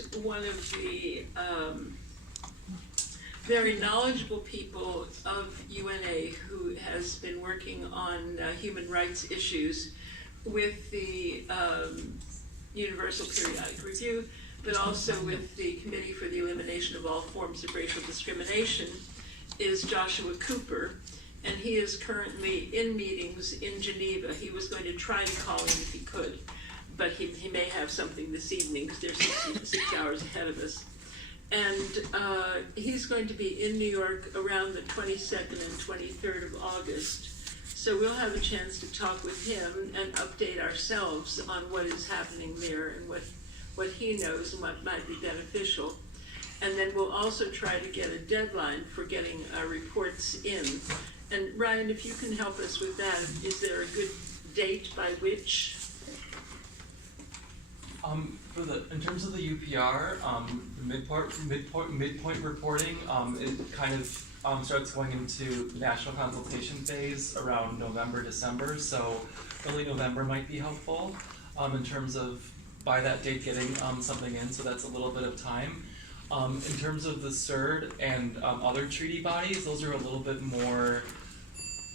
met one of the very knowledgeable people of UNA who has been working on human rights issues with the Universal Periodic Review, but also with the Committee for the Elimination of All Forms of Racial Discrimination, is Joshua Cooper. And he is currently in meetings in Geneva. He was going to try to call in if he could, but he may have something this evening because they're 6 hours ahead of us. And he's going to be in New York around the 22nd and 23rd of August. So we'll have a chance to talk with him and update ourselves on what is happening there and what he knows and what might be beneficial. And then we'll also try to get a deadline for getting our reports in. And Ryan, if you can help us with that, is there a good date by which? In terms of the UPR, the midpoint reporting, it kind of starts going into the national consultation phase around November, December. So early November might be helpful in terms of by that date getting something in. So that's a little bit of time. In terms of the CERD and other treaty bodies, those are a little bit more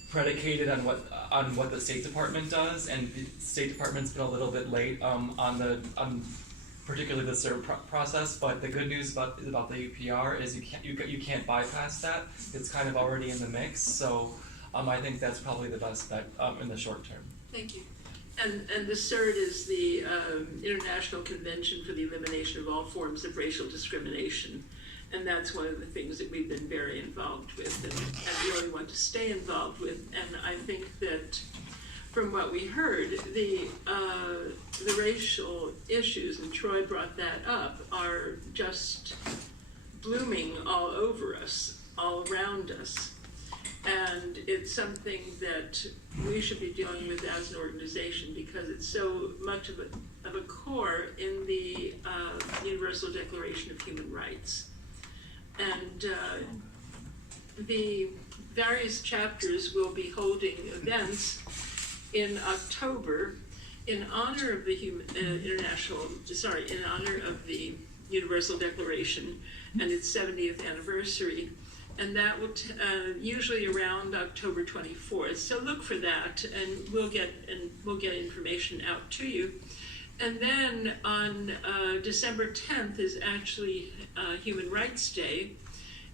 predicated on what the State Department does, and the State Department's been a little bit late on particularly the CERD process. But the good news about the UPR is you can't bypass that. It's kind of already in the mix. So I think that's probably the best bet in the short term. Thank you. And the CERD is the International Convention for the Elimination of All Forms of Racial Discrimination. And that's one of the things that we've been very involved with and really want to stay involved with. And I think that from what we heard, the racial issues, and Troy brought that up, are just blooming all over us, all around us. And it's something that we should be dealing with as an organization because it's so much of a core in the Universal Declaration of Human Rights. And the various chapters will be holding events in October in honor of the in honor of the Universal Declaration and its 70th anniversary. And that will usually around October 24th. So look for that, and we'll get information out to you. And then on December 10th is actually Human Rights Day,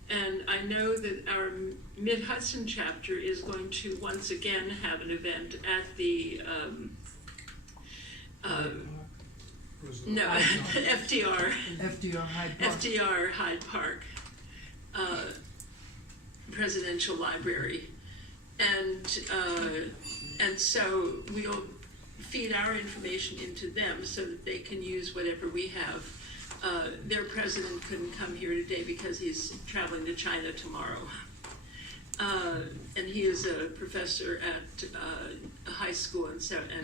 and I know that our Mid-Hudson chapter is going to once again have an event at the FDR Hyde Park Presidential Library, and so we'll feed our information into them so that they can use whatever we have. Their president couldn't come here today because he's traveling to China tomorrow. And he is a professor at a high school and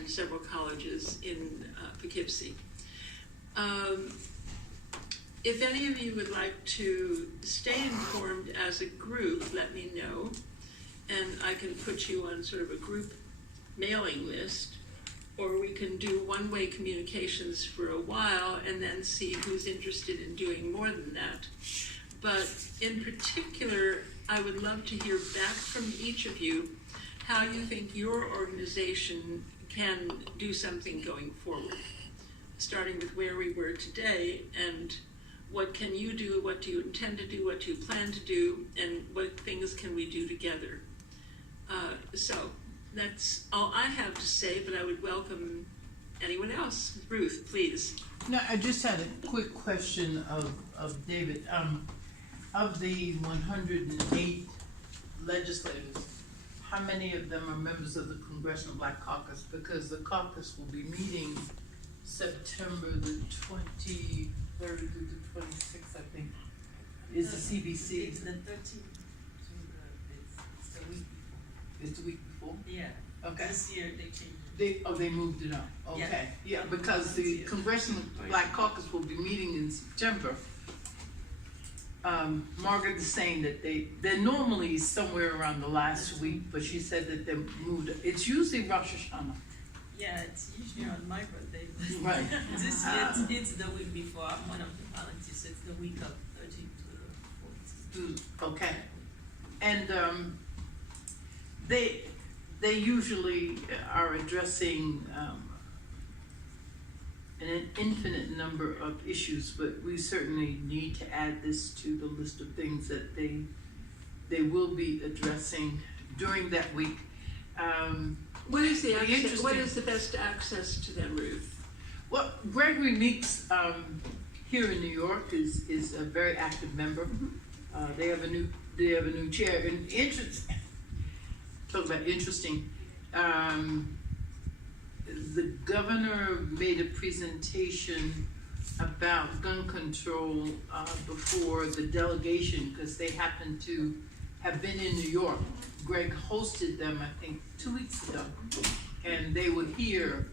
several colleges in Poughkeepsie. If any of you would like to stay informed as a group, let me know, and I can put you on sort of a group mailing list, or we can do one-way communications for a while and then see who's interested in doing more than that. But in particular, I would love to hear back from each of you how you think your organization can do something going forward, starting with where we were today and what can you do, what do you intend to do, what do you plan to do, and what things can we do together. So that's all I have to say, but I would welcome anyone else. Ruth, please. No, I just had a quick question of David. Of the 108 legislators, how many of them are members of the Congressional Black Caucus? Because the caucus will be meeting September the 23rd through the 26th, I think, is the CBC. It's the 13th. It's the week before. It's the week before? Yeah. Okay. This year they changed it. They moved it up. Okay. Yeah, because the Congressional Black Caucus will be meeting in September. Margaret is saying that they're normally somewhere around the last week, but she said that they moved it. It's usually Rosh Hashanah. Yeah, it's usually on my birthday. Right. This year, it's the week before. I'm one of the volunteers, so it's the week of 13th to the 14th. Okay. And they usually are addressing an infinite number of issues, but we certainly need to add this to the list of things that they will be addressing during that week. What is the Be access, interesting. what is the best access to them, Ruth? Well, Gregory Meeks here in New York is a very active member. They have a new chair. And talk about interesting. The governor made a presentation about gun control before the delegation, because they happened to have been in New York. Greg hosted them, I think, 2 weeks ago, and they were here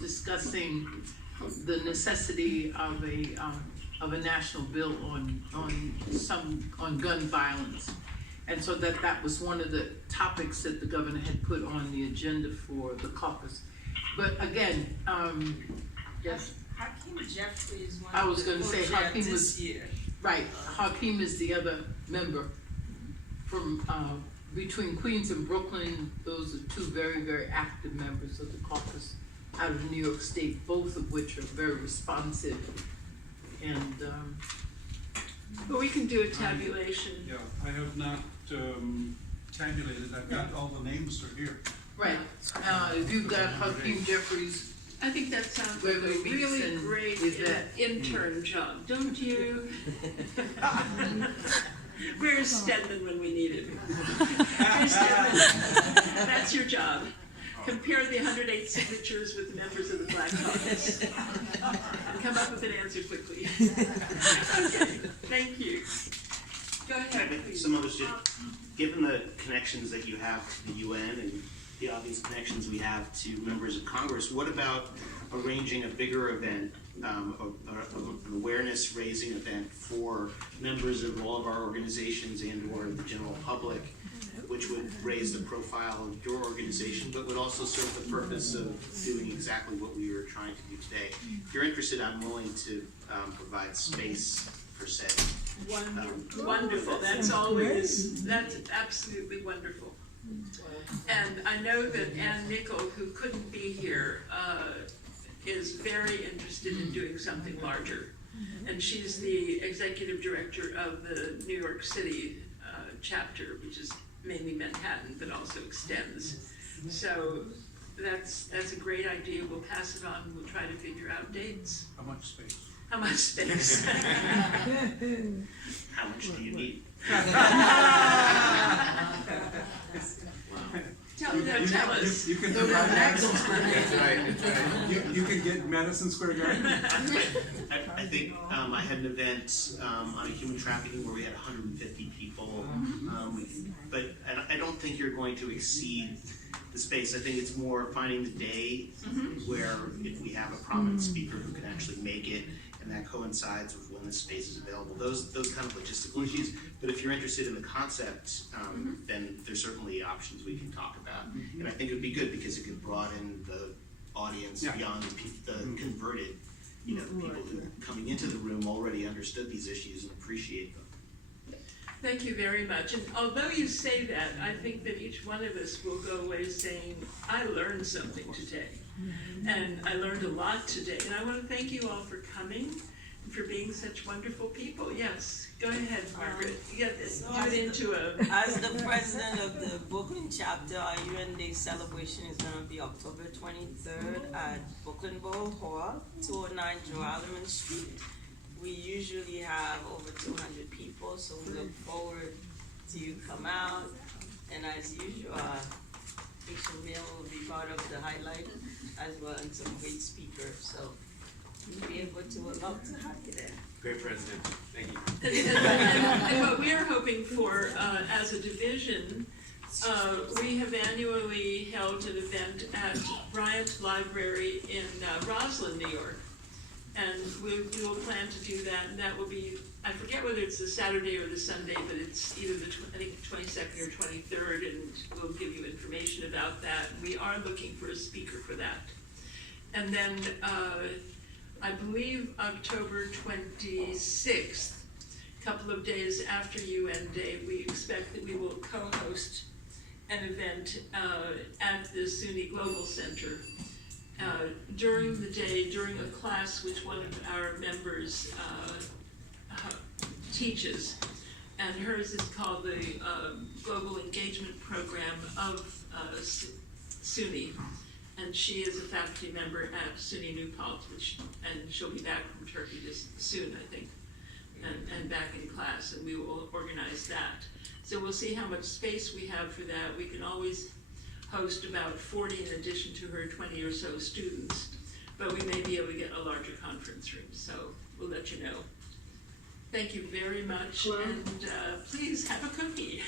discussing the necessity of a national bill on gun violence. And so that was one of the topics that the governor had put on the agenda for the caucus. But again, yes, Hakeem Jeffrey is one I was of the gonna say co-chair Hakeem this was- year. right, Hakeem is the other member from, between Queens and Brooklyn. Those are two very, very active members of the caucus out of New York State, both of which are very responsive. And, But we can do a tabulation. Yeah, I have not tabulated, I've got all the names are here. right, if you've got Hakeem Jeffries, I think that sounds like a Gregory Meeks really and great Yvette. intern job, don't you? Where's Stedman when we need him? Where's Stedman? That's your job. Compare the 108 signatures with the members of the Black Caucus. And come up with an answer quickly. Okay, thank you. Go ahead, please. Some of us, given the connections that you have to the UN and the obvious connections we have to members of Congress, what about arranging a bigger event, an awareness-raising event for members of all of our organizations and/or the general public, which would raise the profile of your organization, but would also serve the purpose of doing exactly what we were trying to do today? If you're interested, I'm willing to provide space per se. Wonderful, that's absolutely wonderful. And I know that Ann Nickel, who couldn't be here, is very interested in doing something larger. And she's the executive director of the New York City chapter, which is mainly Manhattan, but also extends. So that's a great idea. We'll pass it on. We'll try to figure out dates. How much space? How much space? How much do you need? Tell us. You can divide Madison Square Garden. You can get Madison Square Garden. I think I had an event on a human trafficking where we had 150 people. But I don't think you're going to exceed the space. I think it's more finding the day where if we have a prominent speaker who can actually make it, and that coincides with when the space is available. Those kind of logistical issues. But if you're interested in the concept, then there's certainly options we can talk about. And I think it would be good because it could broaden the audience beyond the converted, the people who coming into the room already understood these issues and appreciate them. Thank you very much. And although you say that, I think that each one of us will go away saying, I learned something today. And I learned a lot today. And I want to thank you all for coming and for being such wonderful people. Yes, go ahead, Margaret. You get this. Do it into a... As the president of the Brooklyn chapter, our UN Day celebration is going to be October 23rd at Brooklyn Borough Hall, 209 Joralemon Street. We usually have over 200 people, so we look forward to you come out. And as usual, Rachel Mill will be part of the highlight as well, and some great speakers. So we'll be able to love to have you there. Great president, thank you. And what we are hoping for as a division, we have annually held an event at Bryant Library in Roslyn, New York. And we will plan to do that, and that will be, I forget whether it's the Saturday or the Sunday, but it's either I think 22nd or 23rd, and we'll give you information about that. We are looking for a speaker for that. And then, I believe October 26th, a couple of days after UN Day, we expect that we will co-host an event at the SUNY Global Center. During the day, during a class which one of our members teaches, and hers is called the Global Engagement Program of SUNY, and she is a faculty member at SUNY New Paltz, and she'll be back from Turkey just soon, I think, and back in class, and we will organize that. So we'll see how much space we have for that. We can always host about 40 in addition to her 20 or so students, but we may be able to get a larger conference room, so we'll let you know. Thank you very much, and please have a cookie.